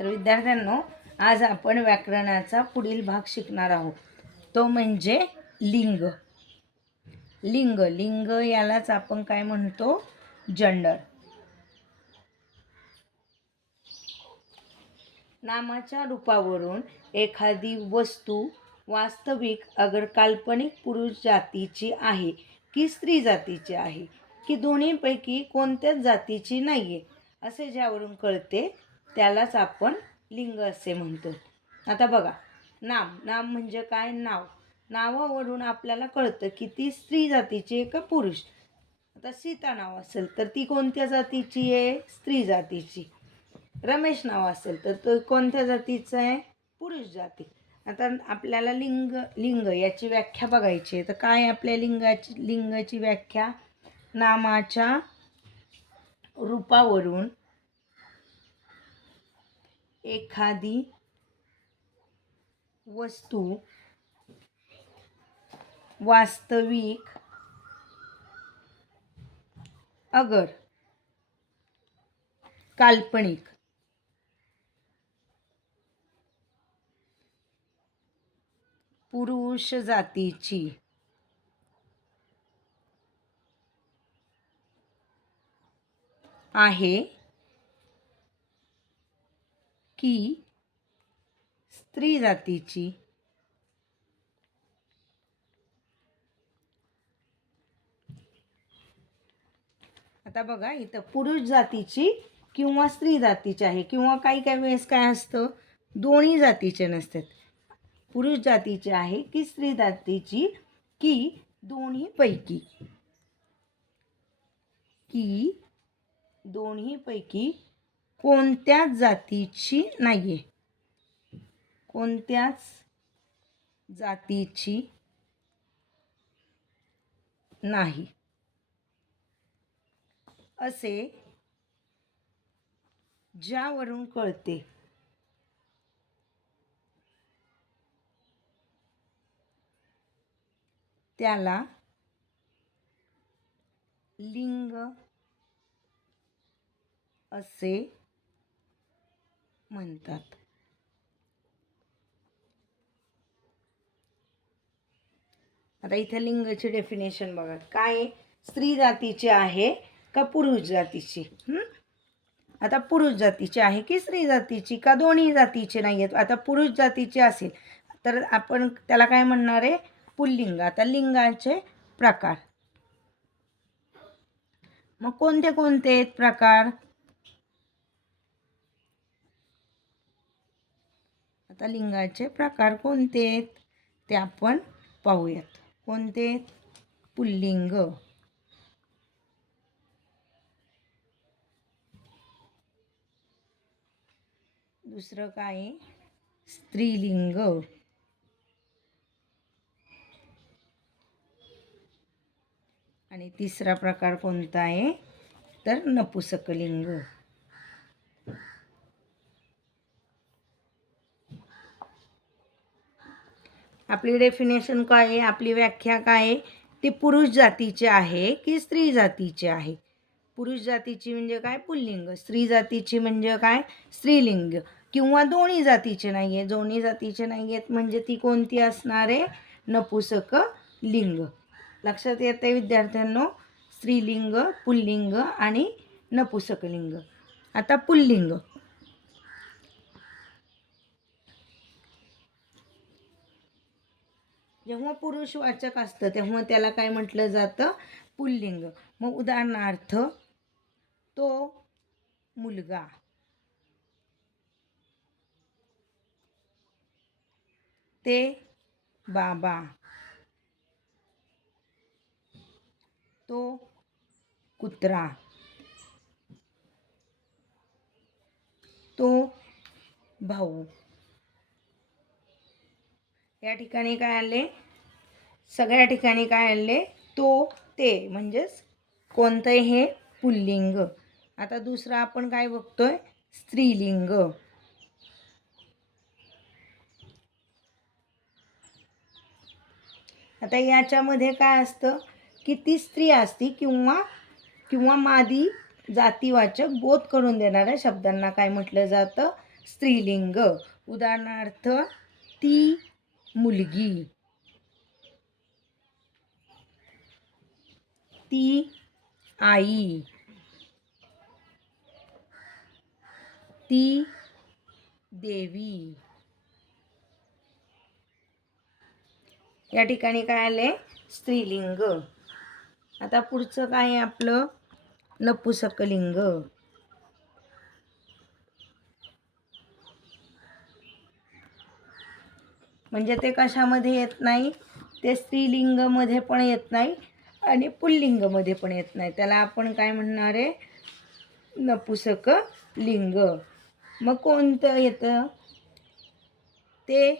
तर विद्यार्थ्यांनो आज आपण व्याकरणाचा पुढील भाग शिकणार आहोत. तो म्हणजे लिंग. लिंग लिंग यालाच आपण काय म्हणतो? जंडर नामाच्या रूपावरून एखादी वस्तू वास्तविक अगर काल्पनिक पुरुष जातीची आहे की स्त्री जातीची आहे की दोन्हीपैकी कोणत्याच जातीची नाही आहे असे ज्यावरून कळते त्यालाच आपण लिंग असे म्हणतो. आता बघा नाम. नाम म्हणजे काय? नाव. नावावरून आपल्याला कळतं की ती स्त्री जातीची आहे का पुरुष? आता सीता नाव असेल तर ती कोणत्या जातीची आहे? स्त्री जातीची. रमेश नाव असेल तर तो कोणत्या जातीचं आहे? पुरुष जाती. आता आपल्याला लिंग लिंग याची व्याख्या बघायची आहे. तर काय आपल्या लिंगाची लिंगाची व्याख्या? नामाच्या रूपावरून एखादी वस्तू वास्तविक अगर काल्पनिक. पुरुष जातीची. आहे. की स्त्री जातीची आता बघा इथं पुरुष जातीची किंवा स्त्री जातीची आहे किंवा काही काही वेळेस काय असतं दोन्ही जातीचे नसतात. पुरुष जातीची आहे की स्त्री जातीची की दोन्हीपैकी? की दोन्हीपैकी कोणत्याच जातीची नाही आहे कोणत्याच जातीची नाही. असे ज्यावरून कळते. त्याला लिंग असे म्हणतात. आता इथे लिंगाची डेफिनेशन बघा. काय स्त्री जातीची आहे का पुरुष जातीची? आता पुरुष जातीची आहे की स्त्री जातीची का दोन्ही जातीचे नाही आहेत? आता पुरुष जातीची असेल तर आपण त्याला काय म्हणणार आहे? पुल्लिंग. आता लिंगाचे प्रकार. मग कोणते कोणते आहेत प्रकार? आता लिंगाचे प्रकार कोणते आहेत? ते आपण पाहूयात. कोणते आहेत? पुल्लिंग. दुसरं काय आहे? स्त्रीलिंग. आणि तिसरा प्रकार कोणता आहे? तर नपुसकलिंग. आपली डेफिनेशन काय आहे? आपली व्याख्या काय आहे? ती पुरुष जातीची आहे की स्त्री जातीची आहे? पुरुष जातीची म्हणजे काय? पुल्लिंग. स्त्री जातीची म्हणजे काय? स्त्रीलिंग. किंवा दोन्ही जातीचे नाही आहे दोन्ही जातीचे नाही आहेत म्हणजे ती कोणती असणार आहे? नपुसक लिंग. लक्षात येते विद्यार्थ्यांनो? स्त्रीलिंग पुल्लिंग आणि नपुसकलिंग आता पुल्लिंग. जेव्हा पुरुषवाचक असतं तेव्हा त्याला काय म्हटलं जातं? पुल्लिंग. मग उदाहरणार्थ तो मुलगा. ते बाबा. तो कुत्रा. तो भाऊ. या ठिकाणी काय आले? सगळ्या ठिकाणी काय आले तो ते म्हणजेच कोणतं हे? पुल्लिंग. आता दुसरं आपण काय बघतोय? स्त्रीलिंग. आता याच्यामध्ये काय असतं? की ती स्त्री असती किंवा किंवा मादी जातीवाचक बोध करून देणाऱ्या शब्दांना काय म्हटलं जातं? स्त्रीलिंग. उदाहरणार्थ ती मुलगी. ती आई. ती देवी. या ठिकाणी काय आले? स्त्रीलिंग. आता पुढचं काय आहे आपलं? नपुसकलिंग. म्हणजे ते कशामध्ये येत नाही? ते स्त्रीलिंगमध्ये पण येत नाही. आणि पुल्लिंगमध्ये पण येत नाही. त्याला आपण काय म्हणणार आहे? नपुसक लिंग. मग कोणतं येतं? ते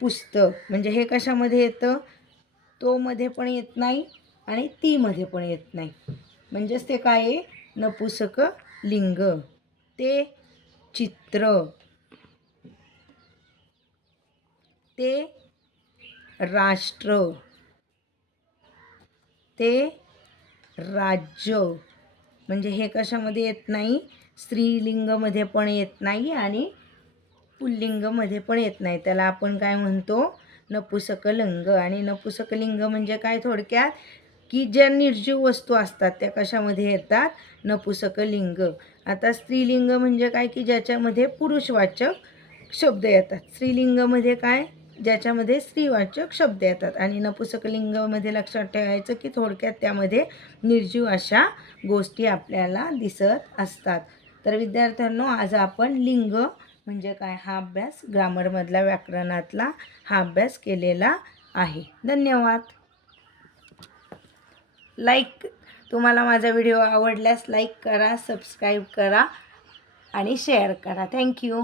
पुस्तक. म्हणजे हे कशामध्ये येतं? तो मध्ये पण येत नाही आणि तीमध्ये पण येत नाही. म्हणजेच ते काय आहे? नपुसक लिंग. ते चित्र. ते राष्ट्र. ते राज्य. म्हणजे हे कशामध्ये येत नाही? स्त्रीलिंगमध्ये पण येत नाही आणि पुल्लिंगमध्ये पण येत नाही. त्याला आपण काय म्हणतो? नपुसकलिंग. आणि नपुसकलिंग म्हणजे काय थोडक्यात? की ज्या निर्जीव वस्तू असतात त्या कशामध्ये येतात? नपुसकलिंग. आता स्त्रीलिंग म्हणजे काय? की ज्याच्यामध्ये पुरुषवाचक शब्द येतात. स्त्रीलिंगमध्ये काय? ज्याच्यामध्ये स्त्रीवाचक शब्द येतात. आणि नपुसकलिंगमध्ये लक्षात ठेवायचं की थोडक्यात त्यामध्ये निर्जीव अशा गोष्टी आपल्याला दिसत असतात. तर विद्यार्थ्यांनो आज आपण लिंग म्हणजे काय हा अभ्यास ग्रामरमधला व्याकरणातला हा अभ्यास केलेला आहे. धन्यवाद. लाईक तुम्हाला माझा व्हिडिओ आवडल्यास लाईक करा सबस्क्राईब करा आणि शेअर करा. थँक्यू